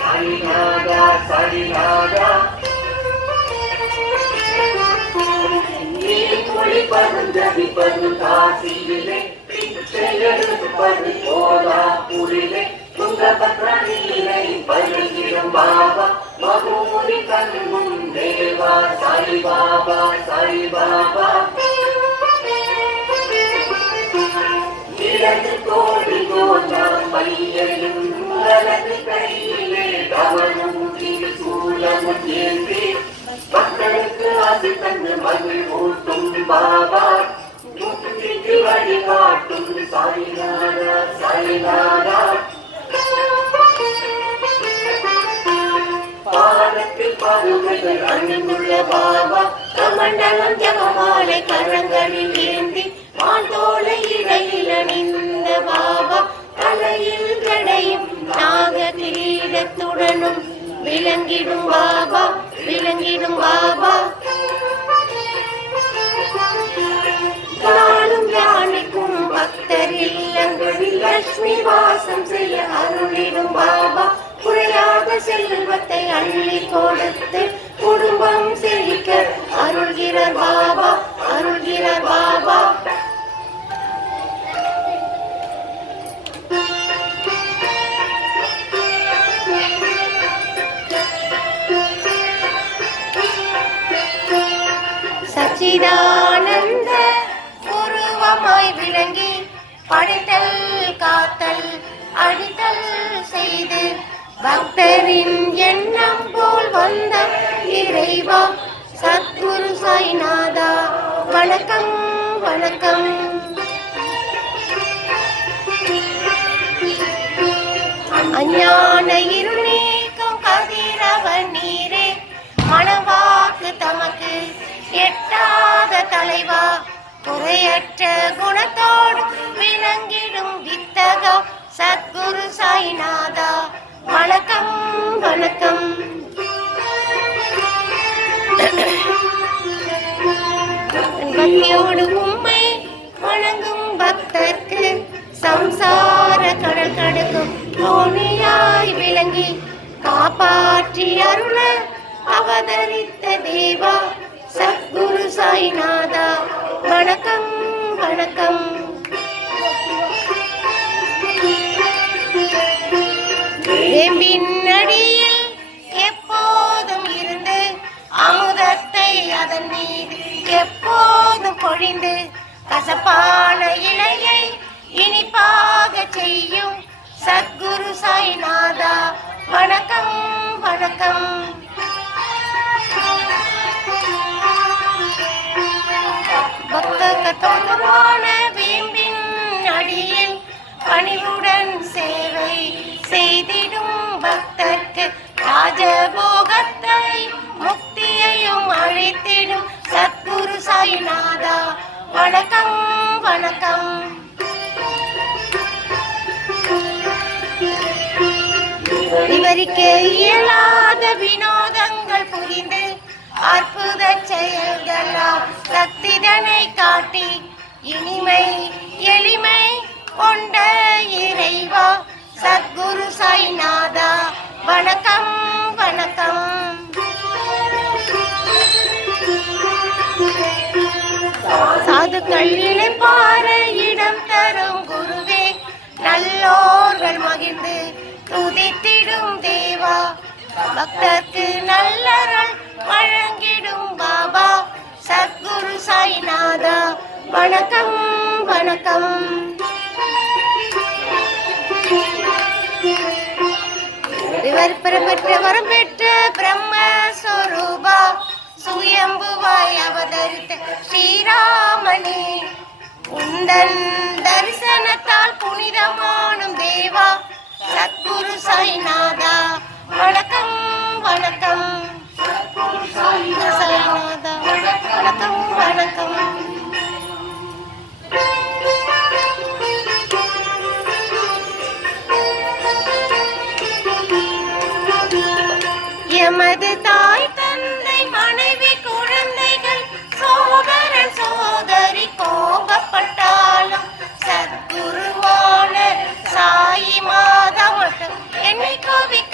சாய்நாதா சாய்நாதா நீ குளிப்பதும் ஜபிப்பதும் காசியிலே பிச்சையெடுப்பது கோலாப்பூரிலே துங்கபத்ரா நீரை பருகிடும் பாபா மகூரி கண்முன் தேவா சாய் பாபா சாய் பாபா இரண்டு கோடி கோலம் பையனும் வலது கையிலே கவனம் சூலமும் ஏந்தி மக்களுக்கு ஆசை தந்து மகிழ் ஊட்டும் பாபா முக்திக்கு வழிகாட்டும் சாய்நாதா சாய்நாதா பாதத்தில் பருவங்கள் அணிந்துள்ள பாபா கமண்டலம் ஜபமாலை கரங்களில் ஏந்தி மாந்தோலை இடையில் அணிந்த பாபா தலையில் கடையும் நாக கிரீடத்துடனும் விளங்கிடும் பாபா விளங்கிடும் பாபா நாளும் யானைக்கும் பக்தர் இல்லங்களில் லட்சுமி வாசம் செய்ய அருளிடும் பாபா குறையாக செல்வத்தை அள்ளி கொடுத்து குடும்பம் செழிக்க அருள்கிறார் பாபா அருள்கிறார் பாபா சச்சிதானந்த உருவமாய் விளங்கி படைத்தல் காத்தல் அடித்தல் செய்து பக்தரின் எண்ணம் போல் வந்த இறைவா சத்குரு சாய்நாதா வணக்கம் வணக்கம் அஞ்ஞான இருள் நீக்கும் கதிரவன் நீரே மனவாக்கு தமக்கு எட்டாத தலைவா குறையற்ற குணத்தோடு விளங்கிடும் வித்தகா சத்குரு சாய்நாதா வணக்கம் வணக்கம் பக்தியோடு உம்மை வணங்கும் பக்தர்க்கு சம்சார கடல் கடக்கும் தோணியாய் விளங்கி காப்பாற்றி அருள அவதரித்த தேவா சத்குரு சாய்நாதா வணக்கம் வணக்கம் பின்னடியில் எப்போதும் இருந்து அமுதத்தை அதன் மீது எப்போதும் பொழிந்து கசப்பான இலையை இனிப்பாக செய்யும் சத்குரு சாய்நாதா வணக்கம் வணக்கம் பக்தகத்தோமான வேம்பின் அடியில் பணிவுடன் சேவை செய்திடும் பக்தர்க்கு ராஜபோகத்தை முக்தியையும் அழைத்திடும் சத்குரு சாய்நாதா வணக்கம் வணக்கம் விவரிக்க இயலாத வினோதங்கள் புரிந்து அற்புத செயல்களால் சக்திதனை காட்டி இனிமை எளிமை கொண்ட இறைவா சத்குரு சாய்நாதா வணக்கம் வணக்கம் சாதுக்கள் இளைப்பார இடம் தரும் குருவே நல்லோர்கள் மகிழ்ந்து துதித்திடும் தேவா பக்தர்க்கு நல்லருள் வழங்கிடும் பாபா சத்குரு சாய்நாதா வணக்கம் வணக்கம் பெற்ற வரம் பெற்ற பிரம்மஸ்வரூபா சுயம்புவாய் அவதரித்த ஸ்ரீராமனே உந்தன் தரிசனத்தால் புனிதமானும் தேவா சத்குரு சாய்நாதா வணக்கம் வணக்கம் சாய்நாதா வணக்கம் வணக்கம் எமது தாய் தந்தை மனைவி குழந்தைகள் சோதரன் சோதரி கோபப்பட்டாலும் சத்குருவான சாயி மாதா மட்டும் என்னை கோபிக்க